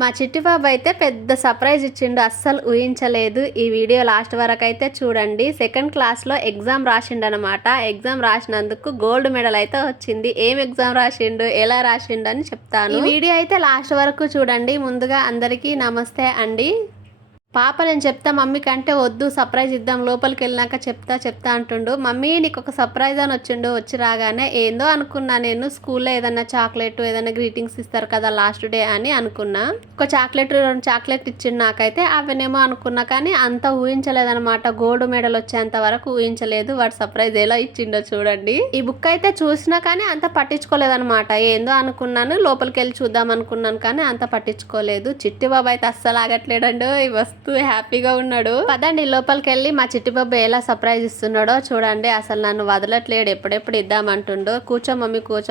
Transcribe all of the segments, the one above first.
మా చిట్టి బాబు అయితే పెద్ద సర్ప్రైజ్ ఇచ్చిండు. అస్సలు ఊహించలేదు. ఈ వీడియో లాస్ట్ వరకు అయితే చూడండి. సెకండ్ క్లాస్లో ఎగ్జామ్ రాసిండనమాట. ఎగ్జామ్ రాసినందుకు గోల్డ్ మెడల్ అయితే వచ్చింది. ఏం ఎగ్జామ్ రాసిండు, ఎలా రాసిండు అని చెప్తాను. ఈ వీడియో అయితే లాస్ట్ వరకు చూడండి. ముందుగా అందరికీ నమస్తే అండి. పాప నేను చెప్తా మమ్మీ కంటే వద్దు, సర్ప్రైజ్ ఇద్దాం, లోపలికి వెళ్ళినాక చెప్తా అంటుండు. మమ్మీ నీకు ఒక సర్ప్రైజ్ అని వచ్చిండు. వచ్చి రాగానే ఏందో అనుకున్నా నేను, స్కూల్లో ఏదన్నా చాక్లెట్ ఏదైనా గ్రీటింగ్స్ ఇస్తారు కదా లాస్ట్ డే అని అనుకున్నా. ఒక చాక్లెట్ 2 చాక్లెట్ ఇచ్చిండు నాకైతే. అవనేమో అనుకున్నా కానీ అంత ఊహించలేదనమాట. గోల్డ్ మెడల్ వచ్చేంత వరకు ఊహించలేదు. వాడు సర్ప్రైజ్ ఎలా ఇచ్చిండో చూడండి. ఈ బుక్ అయితే చూసినా కానీ అంత పట్టించుకోలేదనమాట. ఏందో అనుకున్నాను, లోపలికి వెళ్ళి చూద్దాం అనుకున్నాను కానీ అంత పట్టించుకోలేదు. చిట్టి బాబు అయితే అస్సలు ఆగట్లేడండు. వస్తూ హ్యాపీగా ఉన్నాడు. పదండి లోపలికి వెళ్ళి మా చిట్టి బాబు ఎలా సర్ప్రైజ్ ఇస్తున్నాడో చూడండి. అసలు నన్ను వదలట్లేడు, ఎప్పుడెప్పుడు ఇద్దామంటుండో. కూర్చో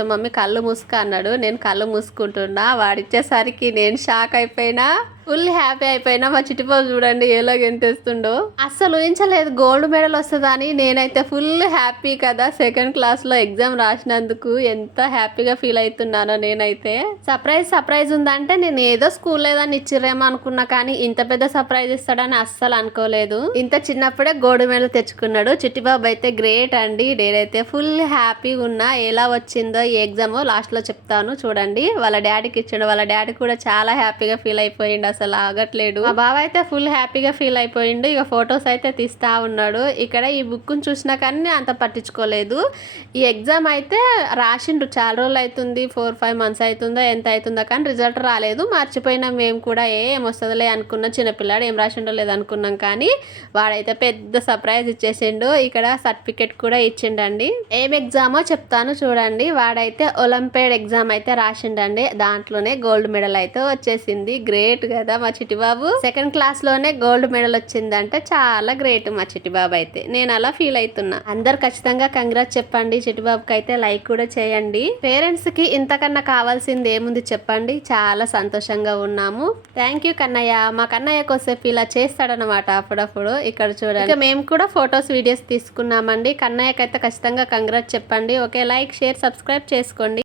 మమ్మీ కళ్ళు మూసుక అన్నాడు. నేను కళ్ళు మూసుకుంటున్నా. వాడిచ్చేసరికి నేను షాక్ అయిపోయినా, ఫుల్ హ్యాపీ అయిపోయినా. మా చిట్టిబాబు చూడండి ఎలా గెంతేస్తుండో. అస్సలు ఊహించలేదు గోల్డ్ మెడల్ వస్తుందని. నేనైతే ఫుల్ హ్యాపీ కదా, సెకండ్ క్లాస్లో ఎగ్జామ్ రాసినందుకు ఎంత హ్యాపీగా ఫీల్ అవుతున్నానో నేనైతే. సర్ప్రైజ్ ఉందంటే నేను ఏదో స్కూల్ ఏదని ఇచ్చిరేమో అనుకున్నా కానీ ఇంత పెద్ద సర్ప్రైజ్ ఇస్తాడని అస్సలు అనుకోలేదు. ఇంత చిన్నప్పుడే గోల్డ్ మెడల్ తెచ్చుకున్నాడు. చిట్టిబాబు అయితే గ్రేట్ అండి. నేనైతే ఫుల్ హ్యాపీగా ఉన్నా. ఎలా వచ్చిందో ఈ ఎగ్జామ్ లాస్ట్లో చెప్తాను చూడండి. వాళ్ళ డాడీకి ఇచ్చాడు. వాళ్ళ డాడీ కూడా చాలా హ్యాపీగా ఫీల్ అయిపోయిండు. అసలు ఆగట్లేడు. మా బావ అయితే ఫుల్ హ్యాపీగా ఫీల్ అయిపోయిండు. ఇక ఫొటోస్ అయితే తీస్తా ఉన్నాడు. ఇక్కడ ఈ బుక్ చూసినా కానీ అంత పట్టించుకోలేదు. ఈ ఎగ్జామ్ అయితే రాసిండు. చాలా రోజులు అవుతుంది, 4-5 మంత్స్ అవుతుందో ఎంత అవుతుందో కానీ రిజల్ట్ రాలేదు. మర్చిపోయినాం మేము కూడా. ఏమొస్తుందిలే అనుకున్నాం. చిన్నపిల్లాడు ఏం రాసిండో లేదు అనుకున్నాం కానీ వాడైతే పెద్ద సర్ప్రైజ్ ఇచ్చేసిండు. ఇక్కడ సర్టిఫికెట్ కూడా ఇచ్చిండండి. ఏం ఎగ్జామో చెప్తాను చూడండి. వాడైతే ఒలింపియాడ్ ఎగ్జామ్ అయితే రాసిండండి. దాంట్లోనే గోల్డ్ మెడల్ అయితే వచ్చేసింది. గ్రేట్ కదా మా చిట్టి బాబు. సెకండ్ క్లాస్ లోనే గోల్డ్ మెడల్ వచ్చిందంటే చాలా గ్రేట్ మా చిట్టి బాబు అయితే. నేను అలా ఫీల్ అవుతున్నా. అందరు ఖచ్చితంగా కంగ్రాట్స్ చెప్పండి. చిట్టి బాబుకి అయితే లైక్ కూడా చేయండి. పేరెంట్స్ కి ఇంతకన్నా కావాల్సింది ఏముంది చెప్పండి. చాలా సంతోషంగా ఉన్నాము. Thank you Kannayya. మా కన్నయ్య కోసేపు ఇలా చేస్తాడనమాట అప్పుడప్పుడు. ఇక్కడ చూడండి. ఇక మేము కూడా ఫొటోస్ వీడియోస్ తీసుకున్నామండి. కన్నయ్యకైతే ఖచ్చితంగా కంగ్రాట్స్ చెప్పండి. ఓకే, లైక్ షేర్ సబ్స్క్రైబ్ చేసుకోండి.